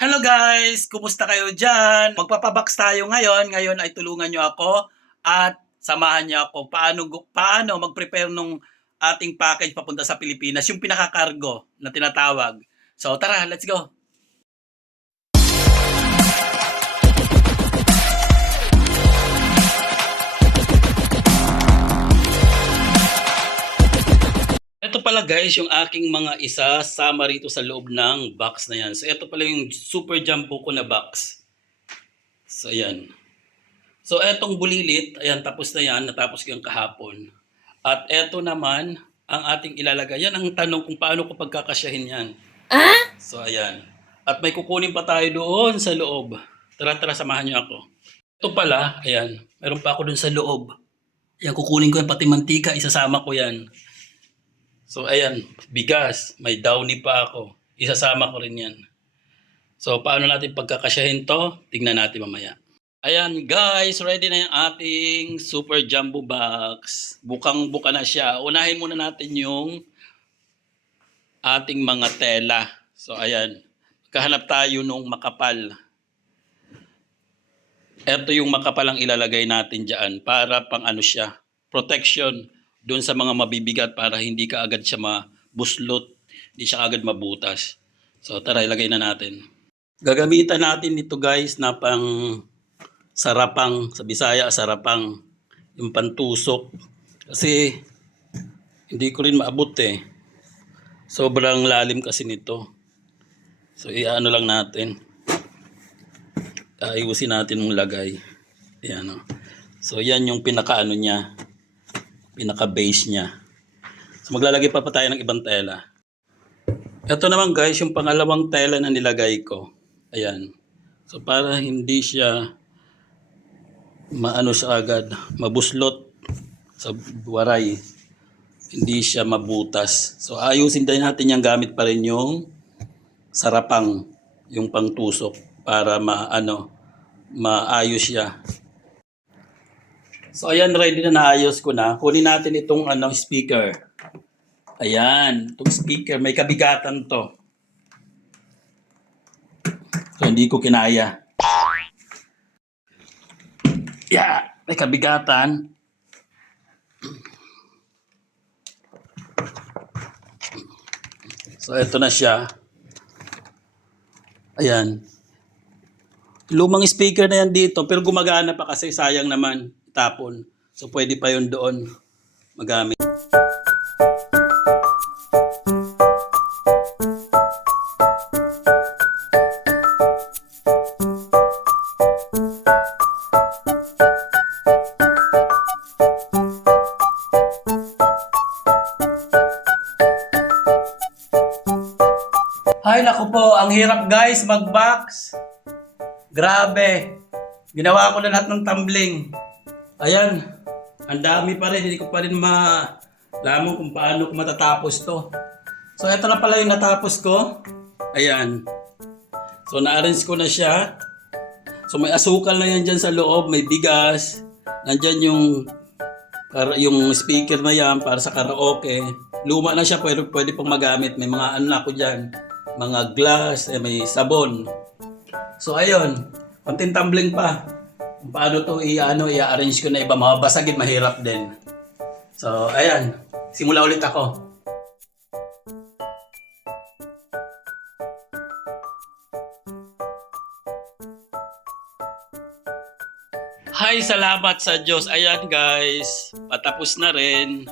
Hello guys! Kumusta kayo dyan? Magpapabox tayo ngayon. Ngayon ay tulungan nyo ako at samahan nyo ako paano mag-prepare nung ating package papunta sa Pilipinas, yung pinaka-cargo na tinatawag. So tara, let's go! Ito pala guys, yung aking mga isasama rito sa loob ng box na yan. So ito pala yung super jumbo ko na box. So ayan. So etong bulilit, ayan, tapos na yan, natapos ko yung kahapon. At eto naman, ang ating ilalagay. Yan ang tanong kung paano ko pagkakasyahin yan. So ayan. At may kukunin pa tayo doon sa loob. Tara, samahan niyo ako. Ito pala, ayan, meron pa ako doon sa loob. Ayan, kukunin ko yan, pati mantika, isasama ko yan. So ayan, bigas, may downy pa ako. Isasama ko rin yan. So paano natin pagkakasyahin to? Tingnan natin mamaya. Ayan guys, ready na yung ating super jumbo box. Bukang-buka na siya. Unahin muna natin yung ating mga tela. So ayan, kahanap tayo nung makapal. Ito yung makapal ang ilalagay natin dyan para pang ano siya, protection doon sa mga mabibigat para hindi ka agad siya mabuslot, hindi siya agad mabutas. So tara, ilagay na natin. Gagamitan natin ito guys na pang sarapang, sa Bisaya sarapang, yung pantusok. Kasi hindi ko rin maabot eh. Sobrang lalim kasi nito. So iano lang natin. Ayusin natin yung lagay. Ayan o. So yan yung pinaka-ano niya. Pinaka-base niya. So maglalagay pa tayo ng ibang tela. Ito naman guys, yung pangalawang tela na nilagay ko. Ayan. So para hindi siya maano sa agad, mabuslot sa waray. Hindi siya mabutas. So ayusin din natin yung gamit pa rin yung sarapang, yung pangtusok para maayos siya. So ayan, ready na, naayos ko na. Kunin natin itong speaker. Ayan, itong speaker, may kabigatan to. So hindi ko kinaya. Yeah, may kabigatan. So ito na siya. Ayan. Lumang speaker na yan dito, pero gumagana pa kasi, sayang naman itapon. So pwede pa yun doon magamit. Ay naku po, ang hirap guys mag-box. Grabe. Ginawa ko na lahat ng tumbling. Ayan. Ang dami pa rin. Hindi ko pa rin malaman kung paano ko matatapos to. So, ito na pala yung natapos ko. Ayan. So, na-arrange ko na siya. So, may asukal na yan dyan sa loob. May bigas. Nandyan yung speaker na yan para sa karaoke. Luma na siya. Pwede pang magamit. May mga ano na ako dyan. Mga glass. May sabon. So ayun, konting tumbling pa. Kung paano to i-arrange ko na iba, mabasagin, mahirap din. So ayan, simula ulit ako. Hi, salamat sa Diyos. Ayan guys, patapos na rin.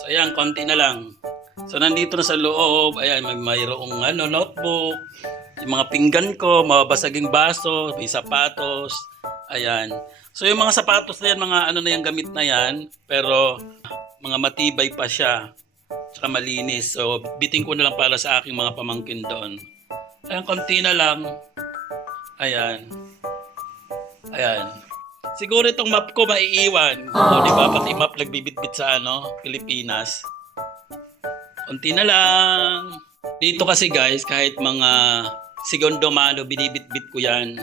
So ayan, konti na lang. So nandito na sa loob, ayan, mayroong notebook. Yung mga pinggan ko, mababasaging baso, may sapatos. Ayan. So yung mga sapatos na yan, mga na yan, gamit na yan. Pero mga matibay pa siya. Tsaka malinis. So biting ko na lang para sa aking mga pamangkin doon. Ayan, konti na lang. Ayan. Ayan. Siguro itong map ko maiiwan. O, diba? Pati map nagbibitbit sa Pilipinas. Konti na lang. Dito kasi guys, kahit mga segundo mano, binibitbit ko yan.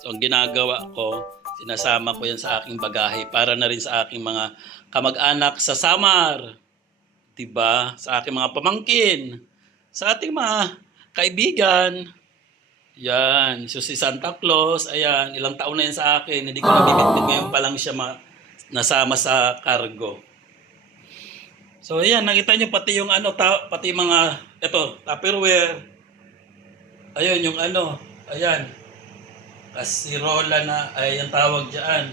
So ang ginagawa ko, sinasama ko yan sa aking bagahe para na rin sa aking mga kamag-anak sa Samar. Diba? Sa aking mga pamangkin. Sa ating mga kaibigan. Yan. So si Santa Claus, ayan, ilang taon na yan sa akin. Hindi ko nabibitbit, ngayon pa lang siya nasama sa cargo. So ayan, nakita nyo pati yung ano, pati yung mga, eto, Tupperware. Ayun, yung ano, ayan. Kasirola na, ay ang tawag dyan.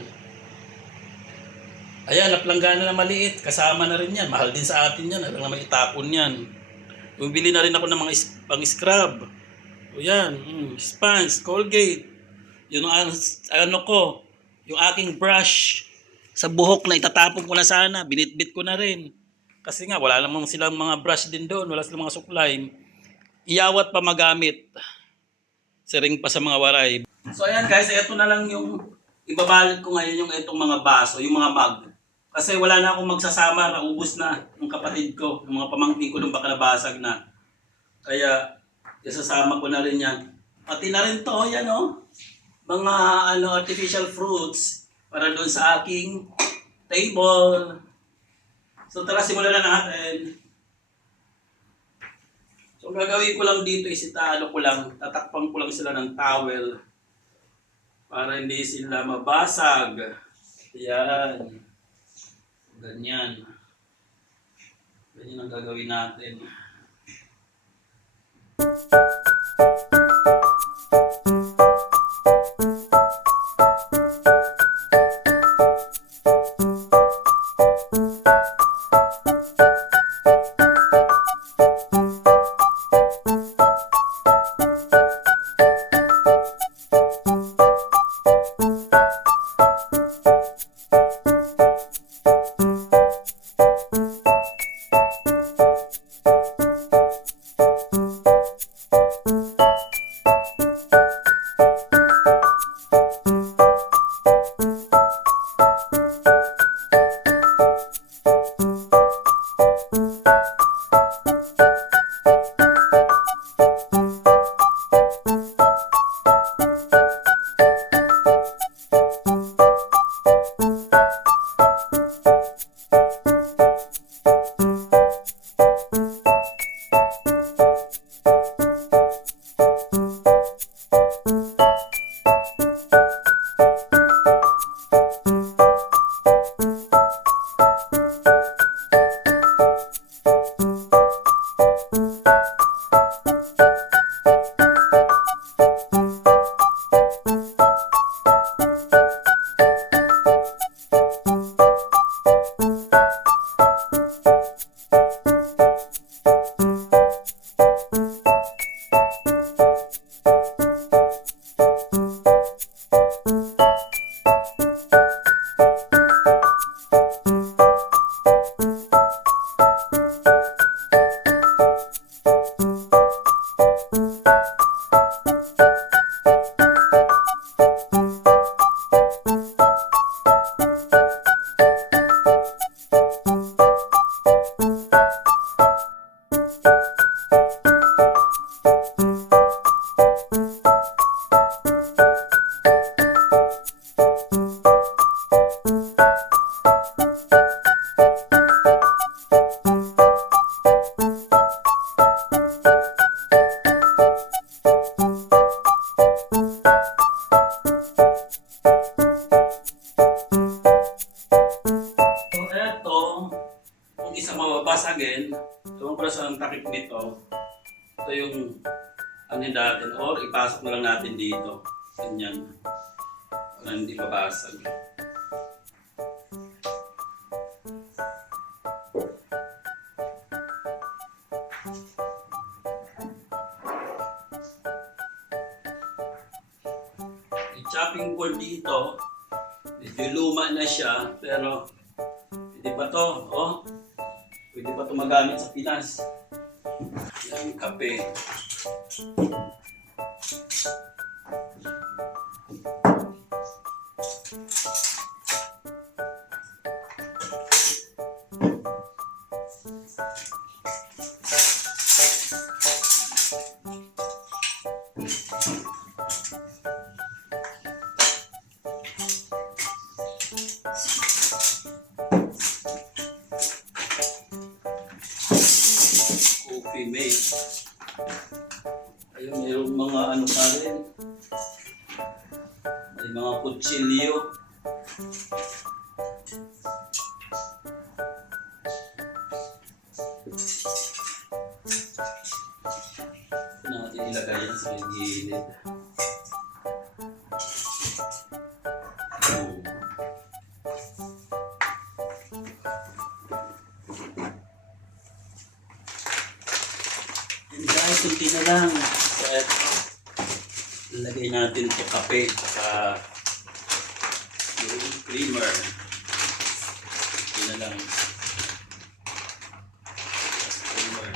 Ayan, naplanggana na maliit. Kasama na rin yan. Mahal din sa atin yan. Alam na may itapon yan. Bumili na rin ako ng mga pang-scrub. O yan, sponge, Colgate. Yun ang ano ko, yung aking brush sa buhok na itatapon ko na sana. Binitbit ko na rin. Kasi nga, wala namang silang mga brush din doon. Wala silang mga suklay. Iyawat pa magamit. Siring pa sa mga waray. So ayan guys, ito na lang yung ibabalot ko ngayon yung itong mga baso, yung mga mug. Kasi wala na akong magsasama, naubos na yung kapatid ko, yung mga pamangkin ko nung baka nabasag na. Kaya isasama ko na rin yan. Pati na rin to, yan mga artificial fruits para doon sa aking table. So tara, simulan na natin. So gagawin ko lang dito is tatakpan ko lang sila ng towel para hindi sila mabasag. Yan. Ganyan. Ganyan ang gagawin natin. Basagin, ito para sa takip nito. Ito yung ano natin, or ipasok na lang natin dito. Ganyan. Para hindi babasag. Yung chopping board dito, medyo luma na siya, pero pwede pa to, pwede pa ito magamit sa Pinas. Yan, kape. Coffee mate. Ayun, mayroong mga ano tayo, rin. May mga kutsilyo. Natin ilagay yan sa gilid. And guys, hindi na lang. So, ilagay natin ito kape sa yung creamer. Hindi na lang. Creamer.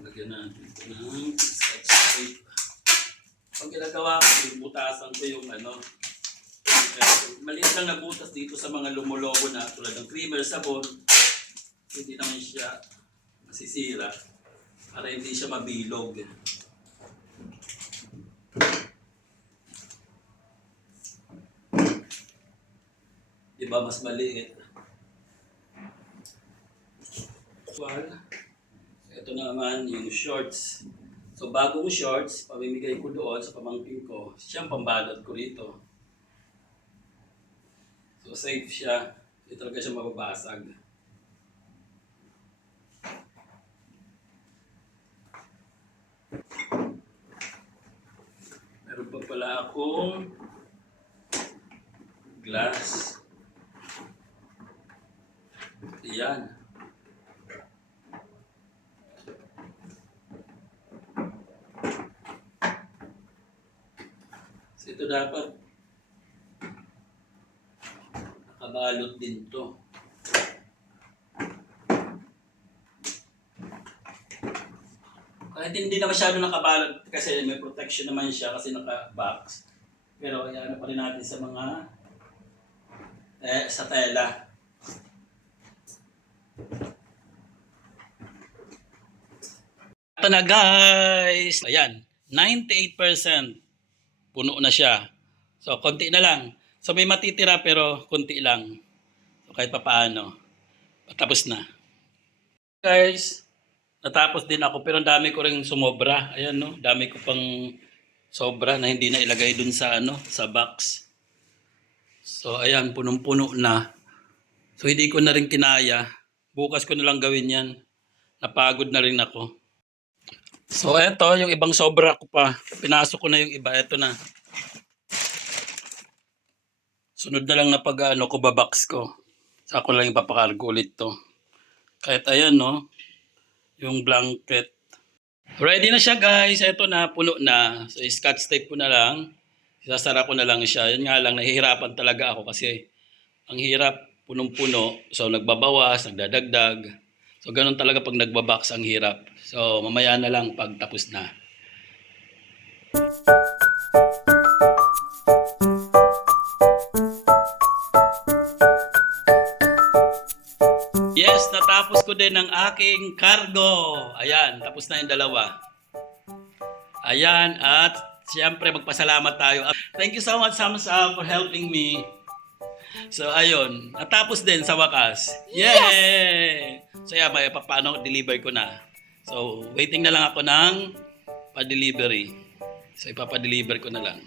Lagyan natin ito ng scotch tape. Pag ginagawa ko, butasan ko yung maliit lang na butas dito sa mga lumulobo na tulad ng creamer, sabon. Hindi naman siya masisira para hindi siya mabilog. Diba mas maliit? Well, ito naman yung shorts. So bagong shorts, pamimigay ko doon sa pamangkin ko. Siyang pambalot ko rito. So safe siya. Hindi talaga siya mababasag. Meron pa pala akong glass. Yan. Ito dapat nakabalot din to. Kahit hindi na masyado nakabalot kasi may protection naman siya kasi naka-box. Pero ayan pa rin natin sa mga sa tela. Ito na guys. Ayan, 98%. Puno na siya. So, konti na lang. So, may matitira pero konti lang. So, kahit papaano. Tapos na. Guys, natapos din ako pero ang dami ko ring sumobra. Ayan, no? Dami ko pang sobra na hindi na ilagay dun sa, sa box. So, ayan, punong-puno na. So, hindi ko na rin kinaya. Bukas ko na lang gawin yan. Napagod na rin ako. So, eto, yung ibang sobra ko pa. Pinasok ko na yung iba. Eto na. Sunod na lang na pag ko babox ko. Saka ko lang ipapakargo ulit to. Kahit ayan, no? Yung blanket. Ready na siya, guys. Eto na, puno na. So, scotch tape ko na lang. Sasara ko na lang siya. Yan nga lang, nahihirapan talaga ako kasi ang hirap, punong-puno. So, nagbabawas, nagdadagdag. So, ganun talaga pag nagbabox, ang hirap. So, mamaya na lang pag tapos na. Yes, natapos ko din ang aking cargo. Ayan, tapos na yung dalawa. Ayan, at siyempre magpasalamat tayo. Thank you so much, Samsa, for helping me. So, ayun. Natapos din sa wakas. Yay! Yes! So, yeah, paano deliver ko na. So, waiting na lang ako ng pa-delivery. So, ipapadeliver ko na lang.